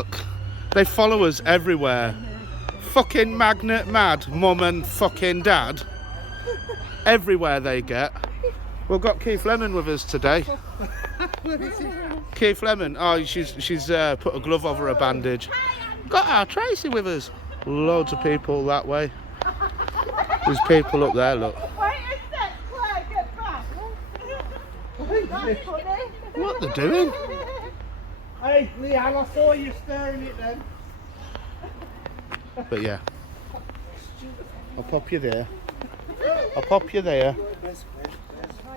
look. They follow us everywhere. Fucking magnet mad, mum and fucking dad. Everywhere they get. We've got Keith Lemon with us today. Keith Lemon. Oh, she's put a glove over a bandage. Got our Tracy with us. Loads of people that way. There's people up there, look. Wait a sec, Claire, get back. That's funny. What they're doing? Hey, Leanne, I saw you staring at them. But yeah. I'll pop you there. I'll pop you there.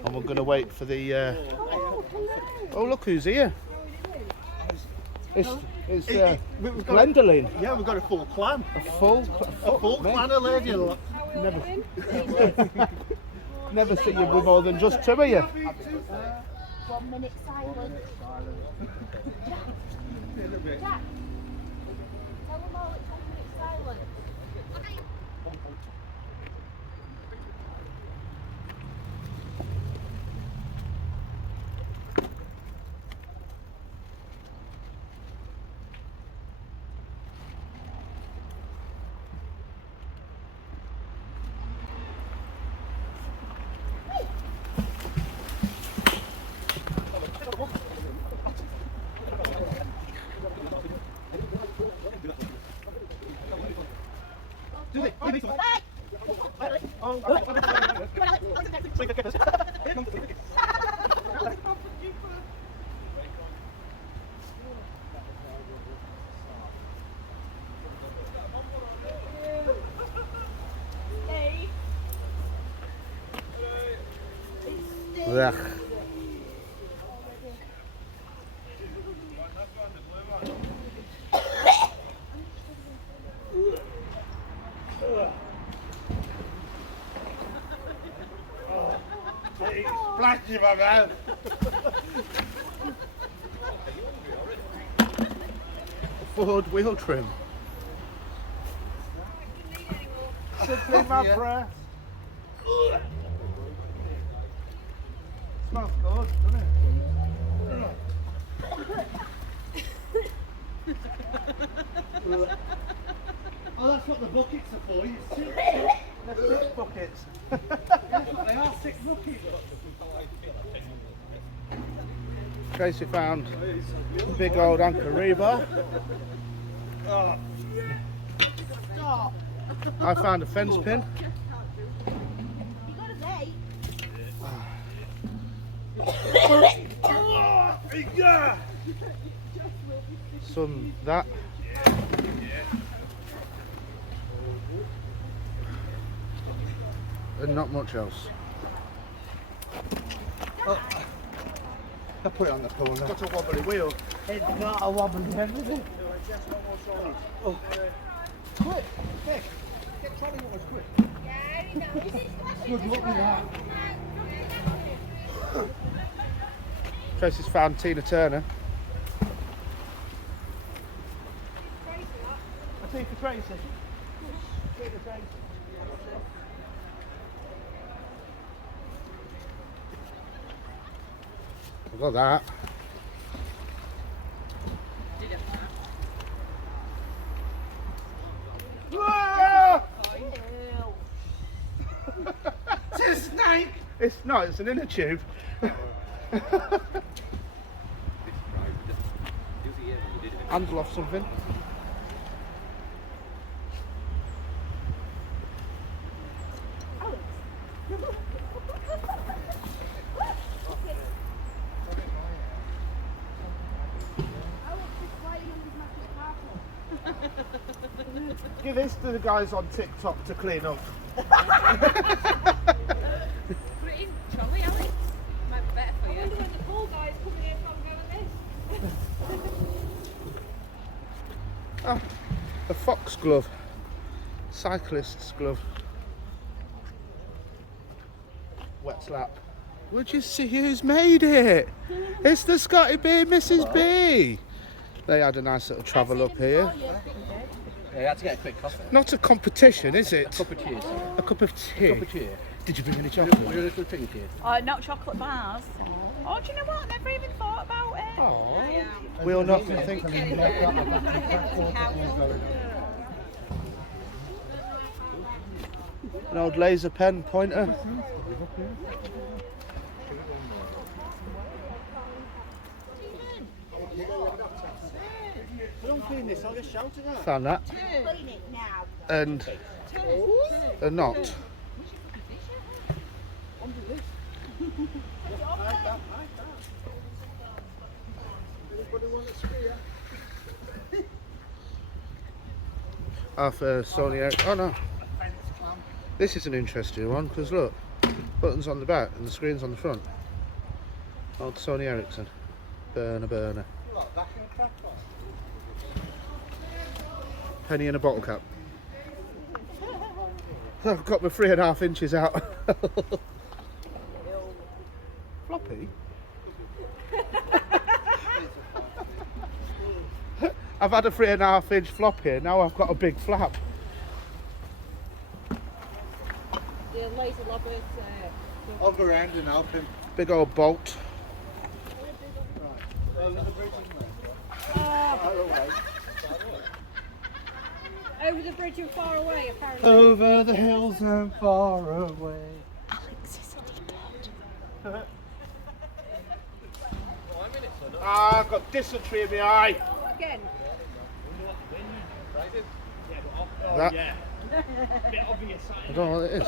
And we're going to wait for the... Oh, look who's here. It's Gwendolyn. Yeah, we've got a full clan. A full Clan of ladies. Never see you with more than just two of you. 1 minute silence. Jack, tell them all it's 1 minute silence. Ugh. Splash in my mouth. Ford wheel trim. Simply my breath. Smells good, doesn't it? Oh, that's what the buckets are for. You see? They're 6 buckets. That's what they are, 6 buckets. Tracy found a big old anchor rebar. Stop. I found a fence pin. You got a date? Some that. And not much else. I put it on the phone. It's got a wobbly wheel. It's got a wobbly everything. Oh. Quick, quick. Get trolley waters quick. Good luck with that. Tracy's found Tina Turner. I think for Tracy. Take the Tracy. I've got that. It's a snake! It's not, it's an inner tube. Handle off something. Give this to the guys on TikTok to clean up. Put it in trolley, Alex. Might be better for you. I wonder when the pool guys come here from going this. A fox glove. Cyclist's glove. Wet slap. Would you see who's made it? It's the Scotty B, Mrs. B. They had a nice little travel up here. Yeah, you had to get a quick coffee. Not a competition, is it? A cup of tea, sorry. A cup of tea. Cup of tea. Did you bring any chocolate? Were you a little thing, kid? Not chocolate bars. Oh, do you know what? Never even thought about it. Oh. We'll not, I think. An old laser pen pointer. Don't clean this, I'll just shout at her. Found that. Clean it now. And a knot. Half a Sony Ericsson. Oh no. This is an interesting one because look, buttons on the back and the screen's on the front. Old Sony Ericsson. Burner. Penny in a bottle cap. I've got my 3.5 inches out. Floppy? I've had a 3.5 inch floppy, now I've got a big flap. The laser lobbers. I'll go around and help him. Big old bolt. Over the bridge and far away, apparently. Over the hills and far away. Alex is a dickhead. Ah, I've got dysentery in my eye. Again. That. I don't know what it is.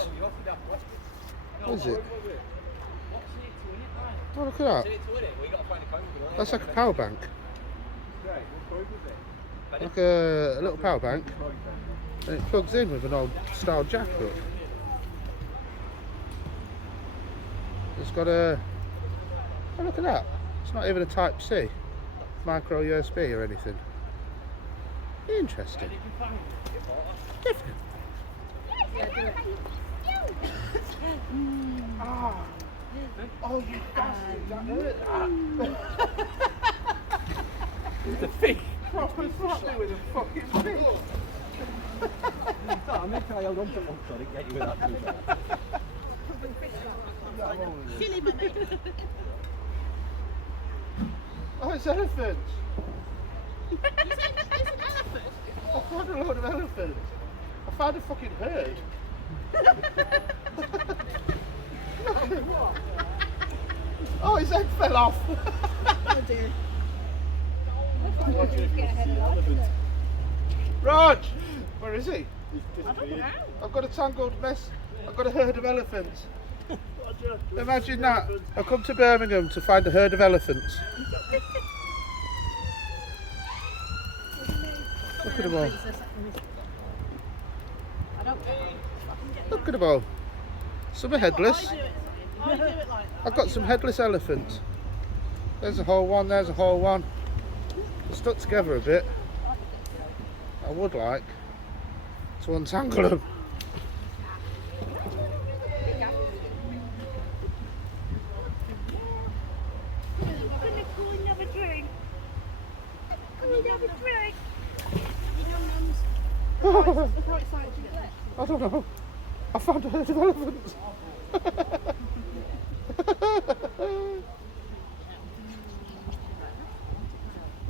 What is it? Oh, look at that. That's like a power bank. Like a little power bank. And it plugs in with an old style jack hook. It's got a... Oh, look at that. It's not even a Type C. Micro USB or anything. Interesting. Different. Oh, you bastard! That hurt. The feet. Proper slapped with a fucking fish. I'm going to try hold on to one so I get you with that. Silly mummy. Oh, it's elephants. It's an elephant. I found a load of elephants. I found a fucking herd. Oh, his head fell off. Oh dear. Raj, where is he? I don't know. I've got a tangled mess. I've got a herd of elephants. Imagine that. I've come to Birmingham to find a herd of elephants. Look at them all. Look at them all. Some are headless. I do it like that. I've got some headless elephants. There's a whole one, there's a whole one. They're stuck together a bit. I would like to untangle them. I don't know. I found a herd of elephants.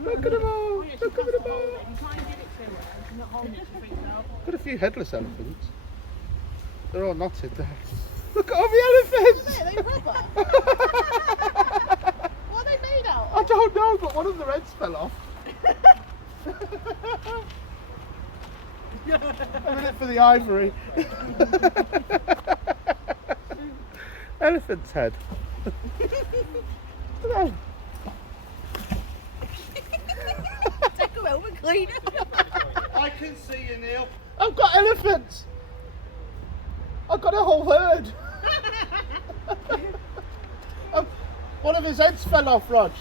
Look at them all. Look at them all. Got a few headless elephants. They're all knotted there. Look at all the elephants. Are they rubber? What are they made out I of? don't know, but one of the heads fell off. A minute for the ivory. Elephant's head. Look at that. Take them home and clean them. I can see you, Neil. I've got elephants. I've got a whole herd. One of his heads fell off, Rog.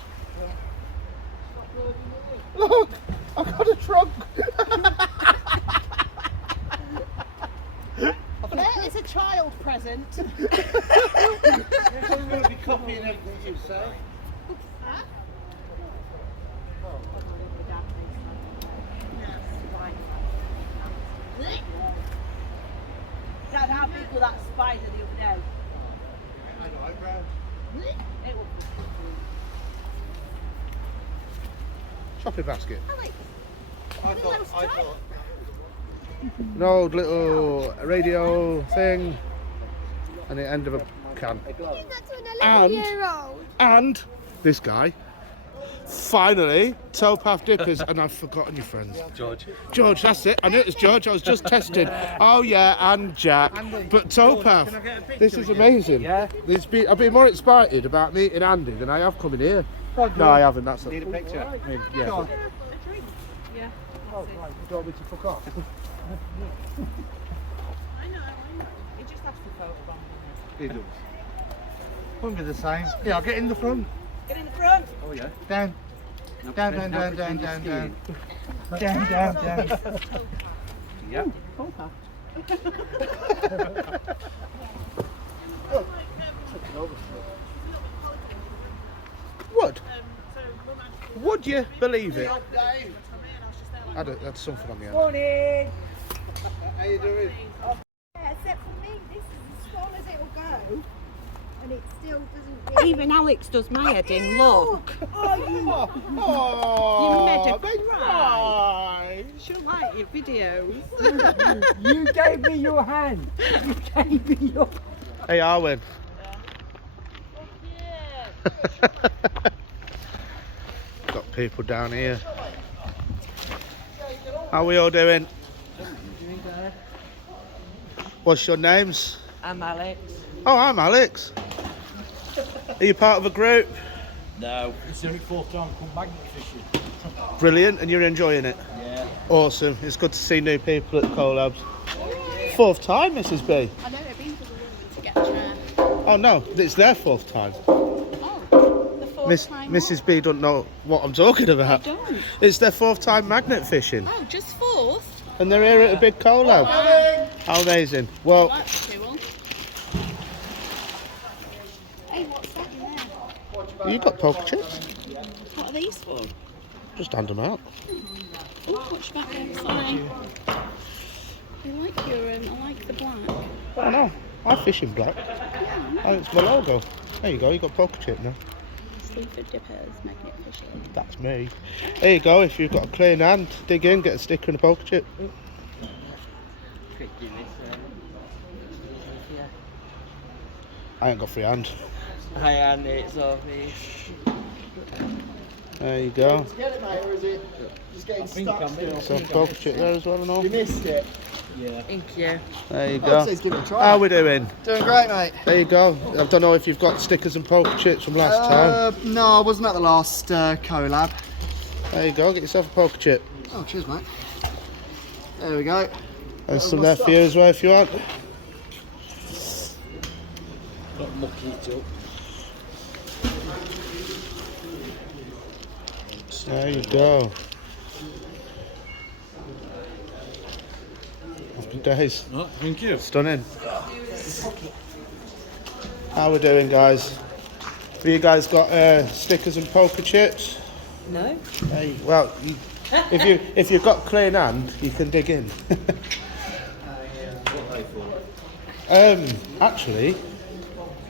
Look, I've got a trunk. There is a child present. I'm going to be copying everything you say. Dad, how big was that spider the other No. Shopping basket. I thought. An old little radio thing. And the end of a can. And this guy. Finally, towpath dippers, and I've forgotten your friends. George, that's it. I knew it was George. I was just testing. Oh yeah, and Jack. But towpath, this is amazing. Yeah. I've been more excited about meeting Andy than I have coming here. No, I haven't. That's Need a picture? I mean, yeah. Go on. Yeah. Oh, right. You don't want me to fuck off. I know. It just has to photograph. He does. Wouldn't be the same. Yeah, I'll get in the front. Get in the front. Oh yeah. Down. Down. Down. Yeah. Would you believe it? That's something on the end. Morning. How you doing? Yeah, except for me, this is as small as it'll go, and it still doesn't get... Even Alex does my head in, look. Oh, you... Oh, You made a they cry. She'll like your videos. You gave me your hand. You gave me your. Hey, Arwen. Got people down here. How we all doing? What's your names? I'm Alex. Oh, I'm Alex. Are you part of a group? No, it's the only fourth time I've come magnet fishing. Brilliant, and you're enjoying it? Yeah. Awesome. It's good to see new people at the collabs. Fourth time, Mrs. B. I know they've been for the women to get a chair. Oh no, it's their fourth time. Oh, the fourth time. Mrs. B don't know what I'm talking about. Don't. It's their fourth time magnet fishing, Oh, just fourth? and they're here at a big collab. Wow. How amazing. Well, That's cool. Hey, what's that in there? you got poker chips? What are these for? Just hand them out. Oh, watch back there, sorry. I like your, I like the black. Oh no, I fish in black. Yeah, Oh, it's my logo. There you go, you got poker chip now. Sleaford Dippers, magnet fishing. That's me. There you go, if you've got a clean hand, dig in, get a sticker and a poker chip. I ain't got free hand. Hi Andy, it's Orvis. There you go. Get it, mate, or is it just getting stuck still? So poker chip there as well and all. You missed it. Thank you. There you I'd go. say give it a try. How we doing? Doing great, mate. There you go. I don't know if you've got stickers and poker chips from last time. No, I wasn't at the last collab. There you go, get yourself a poker chip. Oh, cheers, mate. There we go. And some there for you as well if you want. Not mucky it up. There you go. Happy days. Oh, thank you. Stunning. How we doing, guys? Have you guys got stickers and poker chips? No? Hey, well, if you've got clean hand, you can dig in. Actually,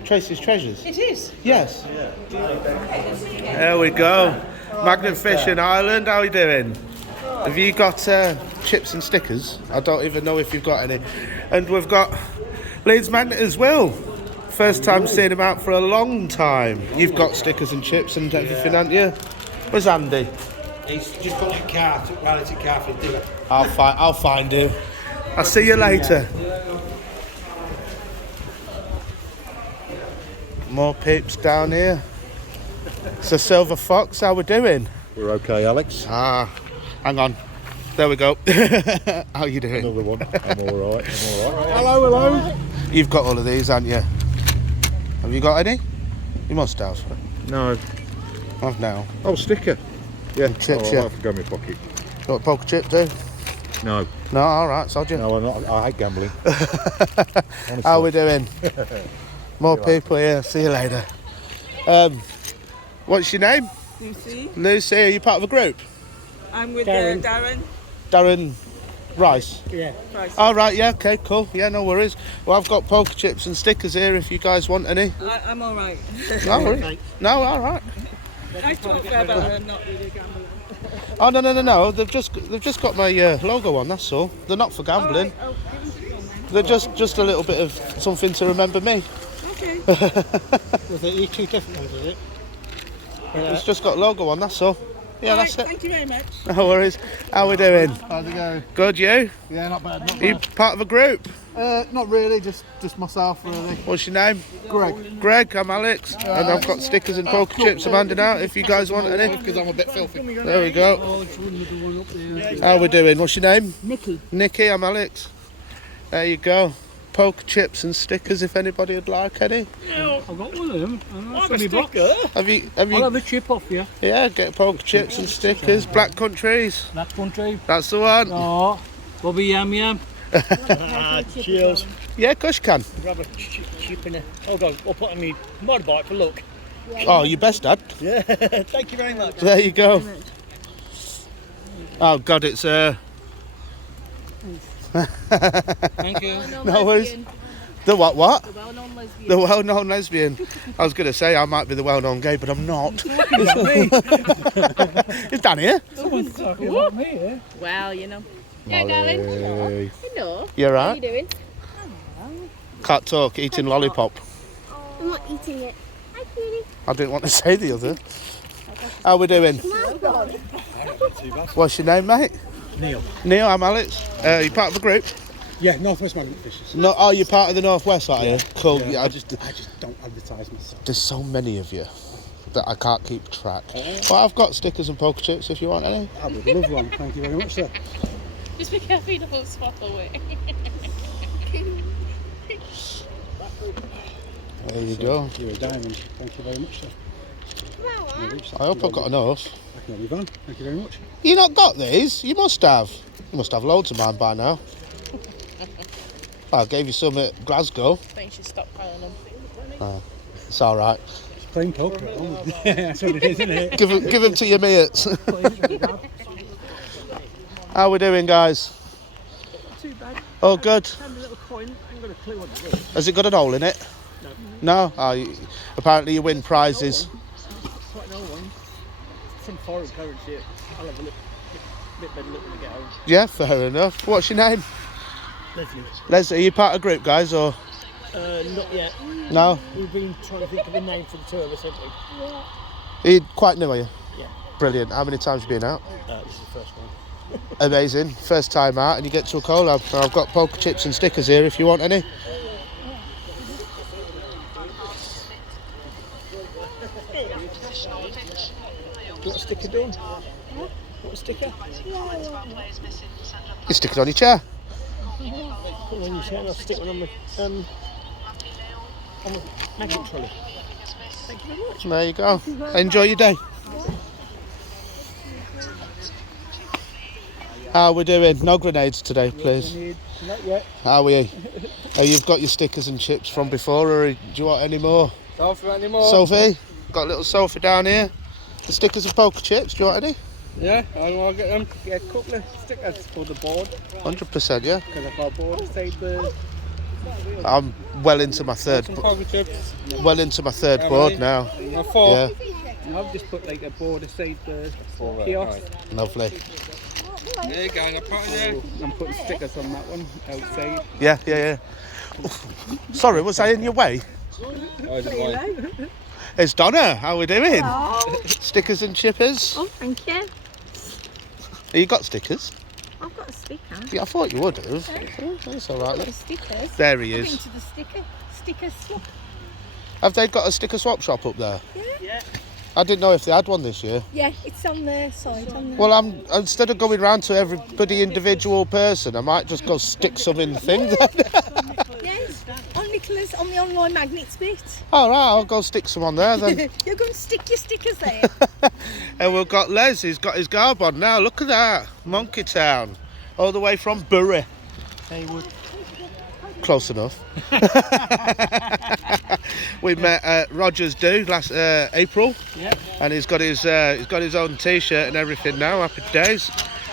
Tracy's Treasures. It is. Yes. There we go. Magnet Fishing Island. How are you doing? Have you got chips and stickers? I don't even know if you've got any. And we've got Leeds Magnet as well. First time seeing him out for a long time. You've got stickers and chips and everything, haven't you? Where's Andy? He's just got a car, took round to car for dinner. I'll find him. I'll see you later. More peeps down here. It's a silver fox. How we doing? We're okay, Alex. Hang on. There we go. How you doing? Another one. I'm all right. Hello. You've got all of these, haven't you? Have you got any? You must have. No. I've now. Oh, sticker. Yeah. Chips, oh, yeah. I'll have to go in my pocket. Got a poker chip too? No. No, all right, soldier. No, I'm not. I hate gambling. How we doing? More people here. See you later. What's your name? Lucy. Lucy. Are you part of a group? I'm with Darren. Darren. Darren. Rice. Yeah. All right, yeah, okay, cool. Yeah, no worries. Well, I've got poker chips and stickers here if you guys want any. I'm alright. No worries. No, all right. Nice to talk about I'm not really gambling. Oh no. They've just got my logo on. That's all. They're not for gambling. They're just a little bit of something to remember me. Okay. Was it two different ones, is it? It's just got logo on. That's all. Yeah, that's it. Thank you very much. No worries. How we doing? How's it going? Good, you? Yeah, not bad, not Are you part of a group? Not really, just myself, really. What's your name? Greg. Greg, I'm Alex, and I've got stickers and poker chips I'm handing out if you guys want any. Because I'm a bit filthy. There we go. How we doing? What's your name? Nikki. Nikki, I'm Alex. There you go. Poker chips and stickers if anybody would like any. I've got one of them. I'm a sticker. Have you? I'll have a chip off you. Yeah, get poker chips and stickers. Black Countries. That country. That's the one. Oh, Bobby Yam Yam. Cheers. Yeah, of course you can. Grab a chip in there. Oh God, I'll put on my motorbike for luck. Oh, you best, Dad. Yeah, thank you very much. There you go. Oh God, it's Thank you. no worries. The what? The well-known lesbian. The well-known lesbian. I was going to say I might be the well-known gay, but I'm not. Is Dan here? Someone's talking about me, eh? Well, you know. Yeah, darling. Molly. Hello. You What are alright? you doing? Can't talk, eating lollipop. I'm not eating it. Hi, cutie. I didn't want to say the other. How we doing? What's your name, mate? Neil. Neil, I'm Alex. You part of a group? Yeah, Northwest Magnet Fishers. No, oh, you're part of the Northwest, are you? Cool. Yeah, I just don't advertise myself. there's so many of you that I can't keep track. Well, I've got stickers and poker chips if you want any. I would love one. Thank you very much, sir. Just be careful you don't swap away. There you go. You're a diamond. Thank you very much, sir. I hope I've got enough. I can have your van. Thank you very much. You not got these? You must have. You must have loads of mine by now. I gave you some at Glasgow. I think you should stop calling them. It's all right. It's playing poker. That's what it is, isn't it? Give them to your mates. How we doing, guys? Too bad. Oh, good. Found a little coin. I haven't got a clue what it is. Has it got an hole in it? No. Oh, apparently you win prizes. Quite an old one. Some foreign currency. I'll have a look. Bit better look when I get home. Yeah, fair enough. What's your name? Leslie. Leslie, are you part of a group, guys, or Not yet. no? We've been trying to think of a name for the two of us, haven't we? Are you quite new, are you? Yeah. Brilliant. How many times have you been out? This is the first one. Amazing. First time out and you get to a collab. I've got poker chips and stickers here if you want any. What sticker doing? What sticker? You stick it on your chair. Put one on your chair and I'll stick one on the magnet trolley. Thank you very much. There you go. Enjoy your day. How we doing? No grenades today, please. Not yet. How are you? You've got your stickers and chips from before, or do you want any more? Don't for any more. Sophie? Got a little Sophie down here. The stickers and poker chips, do you want any? Yeah, I'll get them. Get a couple of stickers for the board. 100%, yeah. Because I've got a board to say the I'm well into my third, some poker chips. board now. Four. Yeah, I've just put like a board to say the kiosk. lovely. There you go, I put it there. I'm putting stickers on that one outside. Yeah. Sorry, was I in your way? It's Donna. How we doing? Oh, Stickers and chippers. oh, thank you. You got stickers? I've got a sticker. Yeah, I thought you would have. That's all right. I've got Then. stickers. There he I've been is. to the sticker swap. Have they got a sticker swap shop up there? Yeah. I didn't know if they had one this year. Yeah, it's on the side. Well, instead of going round to everybody individual person, I might just go stick some in the thing then. Yes, on Nicola's, on the online magnets bit. All right, I'll go stick some on there then. You're going to stick your stickers there. And we've got Les, he's got his garb on now. Look at that. Monkey Town. All the way from Bury. Haywood. Close enough. We met at Rogers Do last April. Yeah. And he's got his own T-shirt and everything now. Happy days.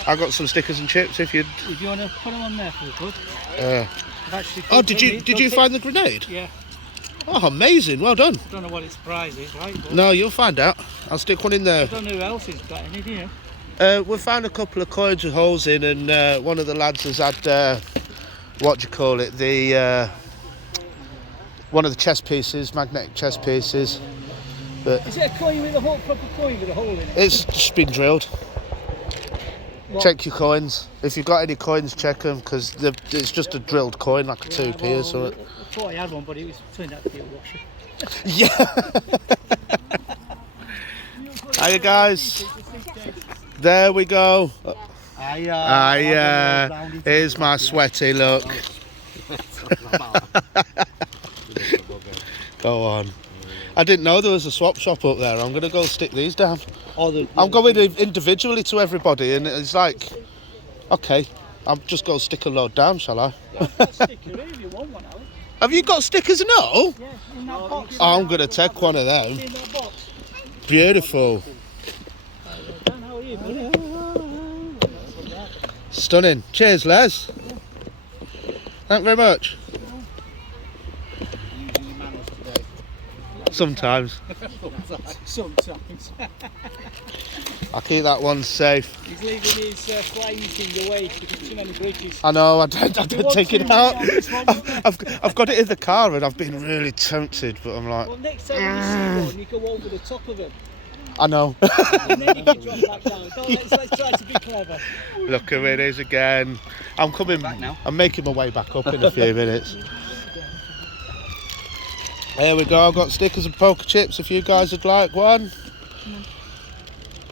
I got some stickers and chips if you'd. If you want to put them on there for the good. I've actually Oh, did you find the grenade? Yeah. Oh, amazing! Well done. Don't know what its prize is, right? But No, you'll find out. I'll stick one in there. I don't know who else has got any, do you? We found a couple of coins with holes in, and one of the lads has had what do you call it? The one of the chess pieces, magnetic chess pieces. But Is it a coin with a hole, proper coin with a hole in it? it's just been drilled. What? Check your coins. If you've got any coins, check them because it's just a drilled coin, like a 2p or something. I thought I had one, but it was turned out to be a washer. Yeah. Hiya guys. There we go. Here's my sweaty look. Go on. I didn't know there was a swap shop up there. I'm going to go stick these down. I'm going individually to everybody, and it's like, okay, I'll just go stick a load down, shall I? Have you got stickers and all? Yeah, in that box. Oh, I'm going to take one of them. In that box. Beautiful. Dan, how are you, buddy? Stunning. Cheers, Les. Thank you very much. Sometimes. Sometimes. I'll keep that one safe. He's leaving his flames in the way because too many bridges. I know, I don't take it out. I've got it in the car and I've been really tempted, but I'm like... Well, next time you see one, you go over the top of it. I know. And then you can drop back down. Go, let's try to be clever. Look who it is again. I'm coming back now. I'm making my way back up in a few minutes. There we go, I've got stickers and poker chips if you guys would like one.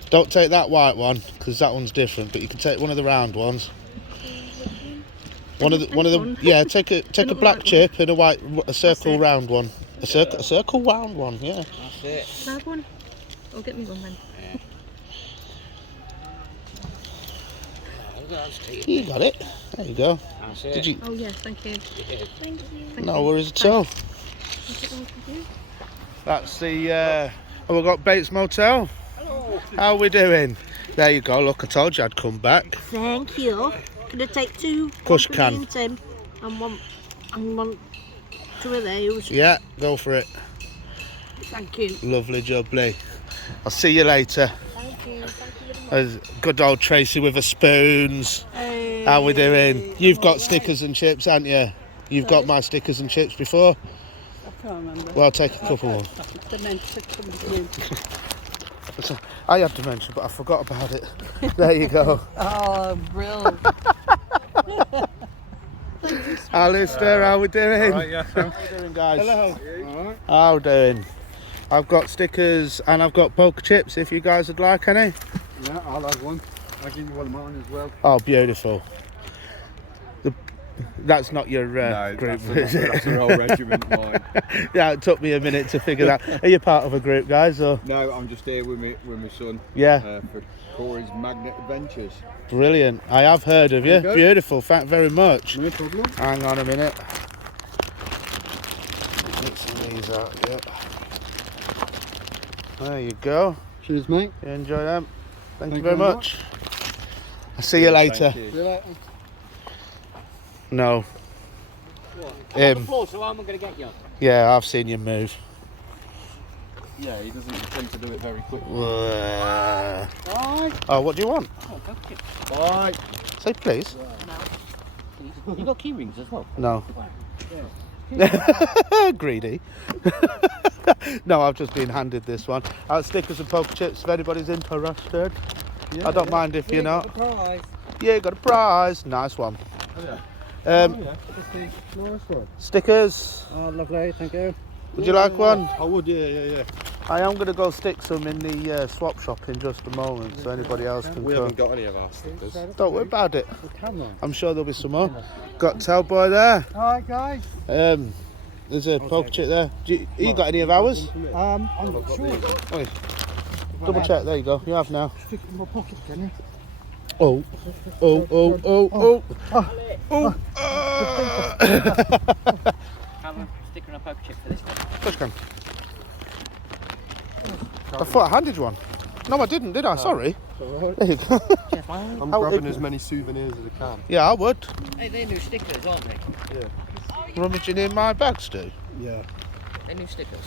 Don't take that white one because that one's different, but you can take one of the round ones. One of the yeah, take a black chip and a circle round one. A circle round one, yeah. That's it. Can I have one? Oh, get me one then. You got it. There you go. That's it. Did you? Oh yes, thank you. Thank you. No worries at all. That's the. Oh, we've got Bates Motel. Hello. How are we doing? There you go. Look, I told you I'd come back. Thank you. Can I take two? Course you one for can. me and Tim, and one two of those. Yeah, go for it. Thank you. Lovely jubbly. I'll see you later. Thank you. Thank you very much. There's good old Tracy with her spoons. Hey. How we doing? You've got stickers and chips, haven't you? You've got my stickers and chips before? I can't remember. Well, I'll take a couple more. Dementia comes in. I have dementia, but I forgot about it. There you go. Oh, brilliant. Alistair, how we doing? Right, yeah, Sam. How we doing, guys? Hello. Alright. How we doing? I've got stickers and I've got poker chips if you guys would like any. Yeah, I'll have one. I'll give you one of mine as well. Oh, beautiful. That's not your No, group, that's is it? that's an old regiment mine. Yeah, it took me a minute to figure that. Are you part of a group, guys? Or No, I'm just here with my son. yeah, For Corey's Magnet Adventures. brilliant. I have heard of you. There you go. Beautiful. Thank you very much. No problem. Hang on a minute. Mix these out. Yeah. There you go. Cheers, mate. You enjoy them. Thank you Thank very you very much. I'll see you later. Thank you. See you later. No. Come on the floor, so I'm going to get you. Yeah, I've seen you move. Yeah, he doesn't tend to do it very quickly. Uh, Bye. oh, what do you want? Oh, go get it. Bye. Say please. You got key rings as well? No. Greedy. No, I've just been handed this one. Stickers and poker chips if anybody's interested. I don't mind if you're not. Surprise. Yeah, you got a prize. Nice one. Yeah. Um, stickers. Oh, lovely, thank you. Would you like one? I would, yeah. I am going to go stick some in the swap shop in just a moment, so anybody else can We come. haven't got any of our stickers. Don't worry about it. Come on. I'm sure there'll be some more. Got Tailboy there. Alright, guys. There's a poker chip there. You got any of ours? I'm not sure. Oi, double check. There you go. You have now. Stick it in my pocket, can you? Oh. Have a sticker and a poker chip for this one. Push can. I thought I handed you one. No, I didn't, did I? Sorry. There you go. I'm How grabbing ignorant. as many souvenirs as I can. Yeah, I would. Hey, they're new stickers, aren't they? Rummaging in my bags, Stu. Yeah. They're new stickers.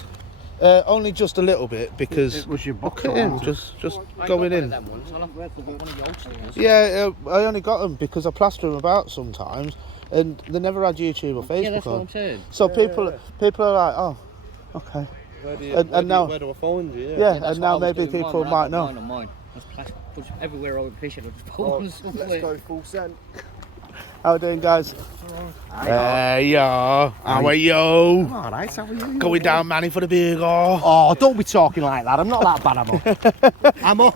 Only just a little bit because It was your box. look at him, just I ain't got going one of in. them ones. I'll have one of your old stickers. Yeah, I only got them because I plaster them about sometimes, and they never had YouTube or Facebook Yeah, that's what on. I'm saying. So people are like, oh, okay. And now- where do I find you? Yeah, that's and what now I was maybe doing people mine, might know. Mine on mine. That's plastic. Put everywhere I went fishing, I just put Oh, one let's somewhere. go full send. How are you doing, guys? Hey, yo. How are you? Alright, how are you? Going down, Manny, for the big O. Oh, don't be talking like that. I'm not that bad, am I?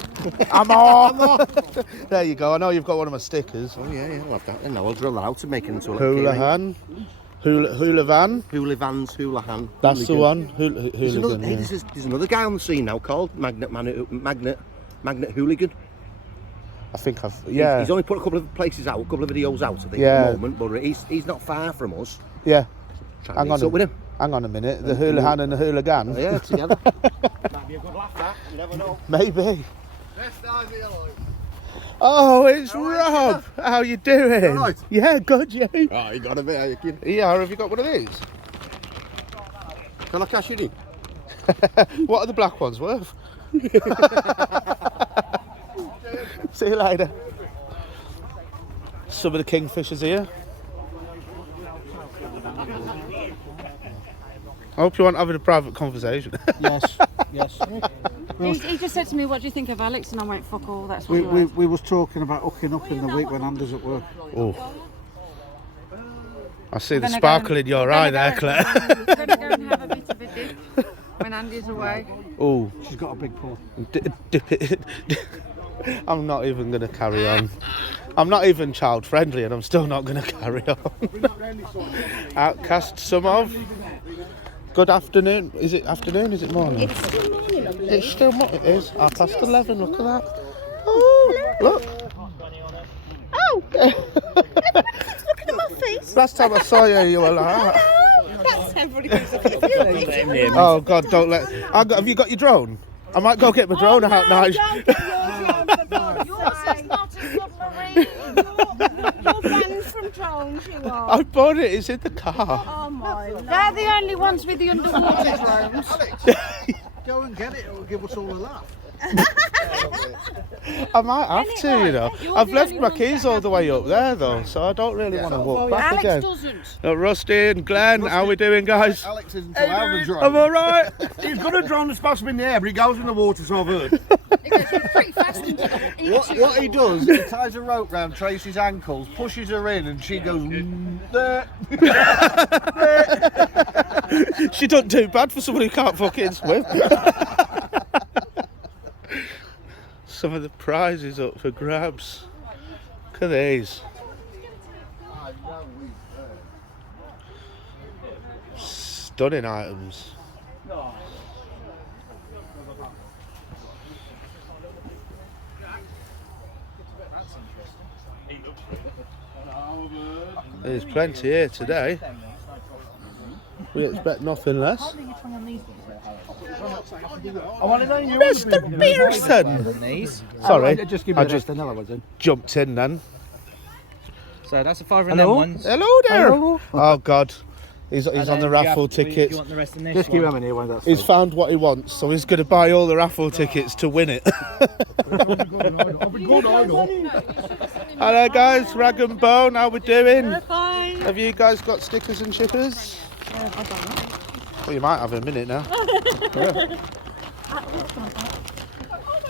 I'm off. There you go. I know you've got one of my stickers. Oh, yeah, I'll have that. And I'll drill that out to make it into a little Houlihan. Hula van. Hooligans, Houlihan. That's the Hooligan. one. There's another, Hooligan. hey, Yeah. there's another guy on the scene now called Magnet Hooligan. I think I've. Yeah. He's only put a couple of places out, a couple of videos out, I think, Yeah. at the moment, but he's not far from us. Yeah. Try Hang and on. meet up with him. Hang on a minute. The Houlihan and the Hooligan. Oh, yeah, together. Might be a good laugh, that. You never know. Maybe. Oh, it's Rob. How you doing? Alright. Yeah, good. You? Oh, you got a bit, are you kidding? Yeah. Have you got one of these? Can I cash you in? What are the black ones worth? See you later. Some of the kingfishers here. I hope you aren't having a private conversation. Yes, yes. He just said to me, "What do you think of Alex?" And I went, "Fuck all." That's what We was talking about hooking up in the week when Andy's at work. Oh. I see the gonna go sparkle and- in your we're eye gonna there, go- Claire. We're going to go and have a bit of a dip when Andy's away. Oh, She's got a big paw. dip it. I'm not even going to carry on. I'm not even child friendly and I'm still not going to carry on. Outcast some of. Good afternoon. Is it afternoon? Is it morning? It's still morning, lovely. It's still morning. It is. 11:30. Look at that. Oh, look. Oh! Everybody's looking at my face. Last time I saw you, you were like, ah. That's everybody who's looking at you. Oh God, don't let. Have you got your drone? I might go get my drone out now. Don't get yours is not a submarine. You're banned from drones, you are. I bought it. It's in the car. Oh my Lord. They're the only ones with the underwater drones. Go and get it, it'll give us all a laugh. I might have to, you know. I've left my keys all the way up there though, so I don't really want to walk back Alex again. doesn't. Rusty and Glenn, how we doing, guys? Alex isn't allowed to drive. I'm all right. He's got a drone that's supposed to be in the air, but he goes in the water, so I've heard. It goes pretty fast into the What he does, he ties a rope round Tracy's ankles, pushes her in, and she goes. She doesn't do bad for someone who can't fucking swim. Some of the prizes up for grabs. Look at these. Stunning items. There's plenty here today. We expect nothing less. Mr. Pearson! These. Sorry, Just give me I the just rest of the ones in. jumped in then. So that's a fiver in them ones. Hello there! Hello. Oh God, he's And on then the you raffle have- Do tickets. you want the rest in this Just keep one? them in here when that's He's found what he wants, so he's going to buy all the raffle tickets to win it. Hello guys, Rag and Bone, how we doing? Fine. Have you guys got stickers and chippers? Well, you might have in a minute now. Yeah.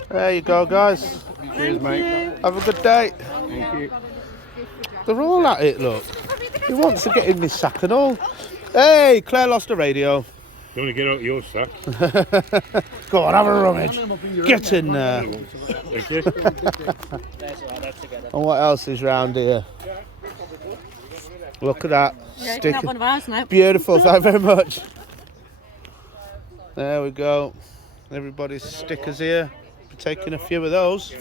There you go, guys. Cheers, mate. Have a good day. Thank you. They're all at it, look. He wants to get in this sack and all. Hey, Claire lost a radio. You want to get out your sack? Go on, have a rummage. Get in there. Thank you. And what else is round here? Look at that. Yeah, you can Sticker. have one of ours now. Beautiful, thank you very much. There we go. Everybody's stickers here. Taking a few of those.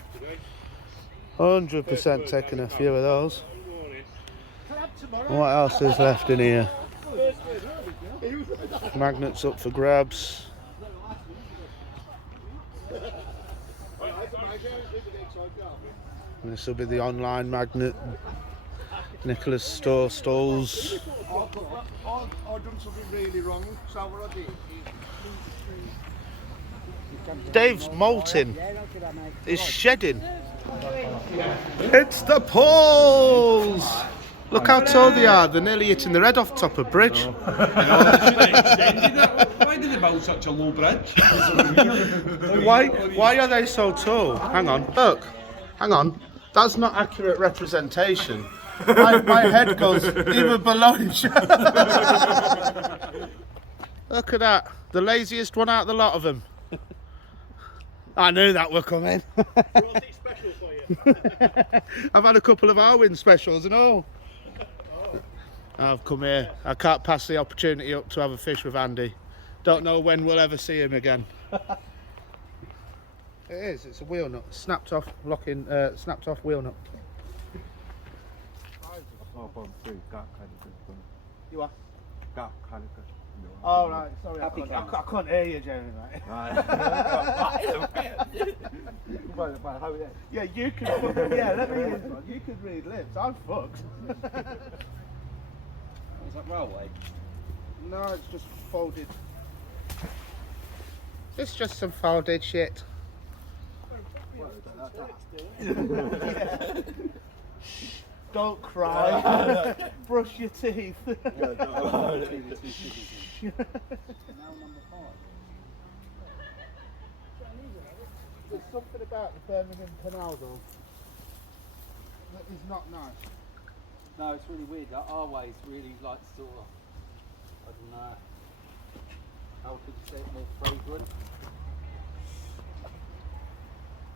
100% taking a few of those. And what else is left in here? Magnets up for grabs. And this will be the online magnet. Nicholas store stalls. I've done something really wrong, so what I did is... Dave's molting. He's shedding. It's the poles! Look how tall they are. They're nearly hitting their head off top of bridge. Why did they build such a low bridge? Why are they so tall? Hang on. Look. Hang on. That's not accurate representation. My head goes even below each other. Look at that. The laziest one out of the lot of them. I knew that were coming. I've had a couple of Arwin specials and all. I've come here. I can't pass the opportunity up to have a fish with Andy. Don't know when we'll ever see him again. It is. It's a wheel nut. Snapped off wheel nut. You are? Oh right, sorry, I can't hear you, Jeremy. Yeah, you can. Yeah, let me hear. You can read lips. I'm fucked. Is that railway? No, it's just folded. It's just some folded shit. Don't cry. Brush your teeth. There's something about the Birmingham Canal though that is not nice. No, it's really weird. Our way is really like sort of, I don't know, how could you say it, more fragrant?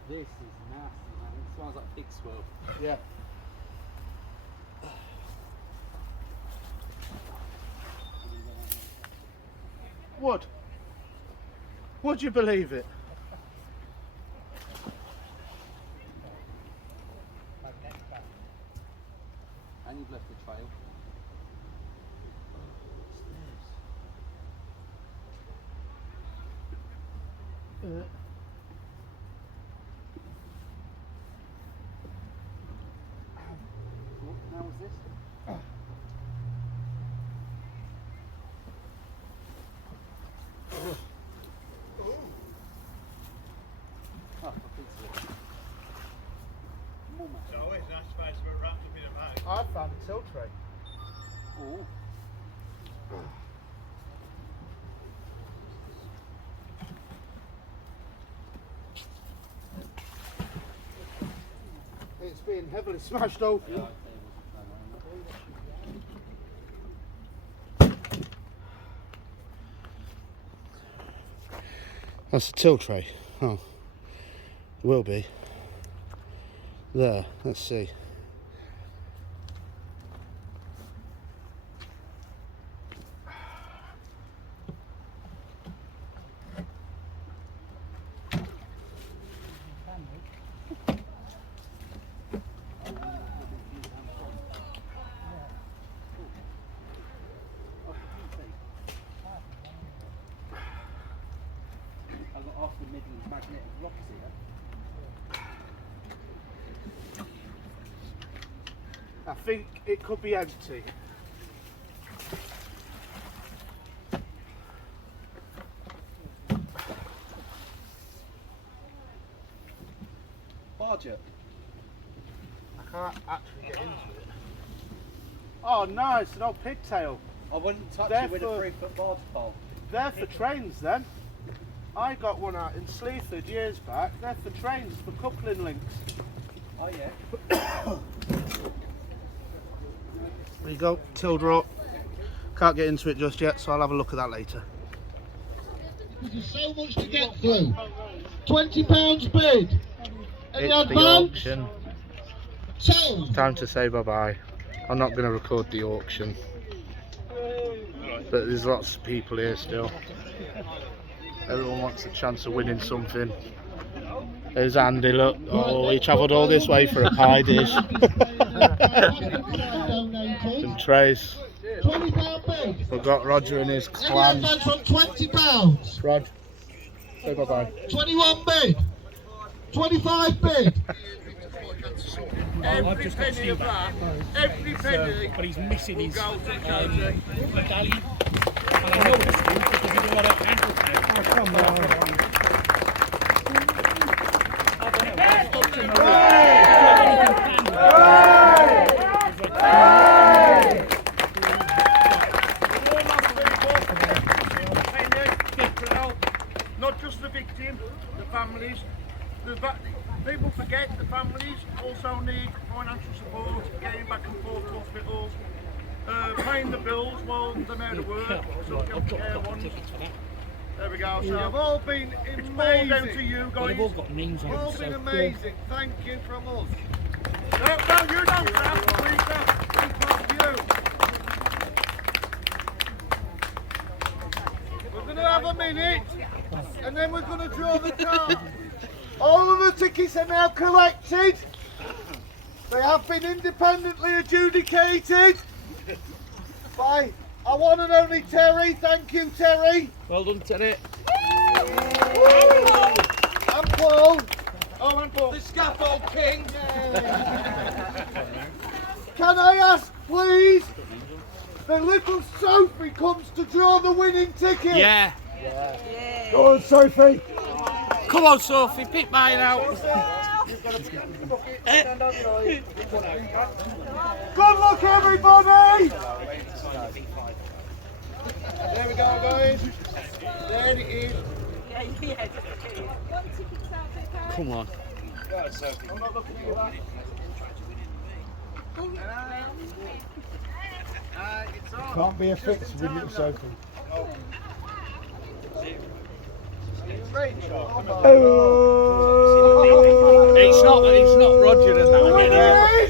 This is nasty, man. It smells like pig swirl. Yeah. Would you believe it? And you've left the trail. What now was this? I found a tilt tray. Oh. It's being heavily smashed open. That's a tilt tray. Oh, it will be. There, let's see. I've got off the Midlands magnetic rocks here. I think it could be empty. Barger. I can't actually get into it. Oh nice, an old pigtail. I wouldn't touch They're it with for- a 3-foot barge pole. They're for trains then. I got one out in Sleaford years back. They're for trains, for coupling links. Oh yeah. There you go, tilled up. Can't get into it just yet, so I'll have a look at that later. There's so much to get through. £20 bid. Any It's the advance? auction. Sold. Time to say bye-bye. I'm not going to record the auction. But there's lots of people here still. Everyone wants a chance of winning something. There's Andy, look. Oh, he travelled all this way for a pie dish. And Trace. £20 bid. We've got Roger and his Any clan. advance on £20? Rod, say bye-bye. 21 bid. 25 bid. Every penny of that, every penny, but he's missing his medallion. And I know this one because he did a lot of ankle care. Oh, come on. Not just the victim, the families. People forget the families also need financial support, getting back and forth to hospitals, paying the bills while they're out of work. So care ones. There we go. So you've all been amazing. All down to you guys. They've all got names on All it. been amazing. Thank you from us. No, you don't, Sam. Please don't. Thank you. We're going to have a minute and then we're going to draw the card. All of the tickets are now collected. They have been independently adjudicated by our one and only Terry. Thank you, Terry. Well done, Terry. And Paul. Oh, and Paul. The scaffold king. Can I ask, please, the little Sophie comes to draw the winning ticket? Yeah. Go on, Sophie. Come on, Sophie, pick mine out. Good luck, everybody. There we go, guys. There it is. Come on. I'm not looking for that. It's on. Can't be a fix with little Sophie. Rachel. Oh! It's not Roger and that again.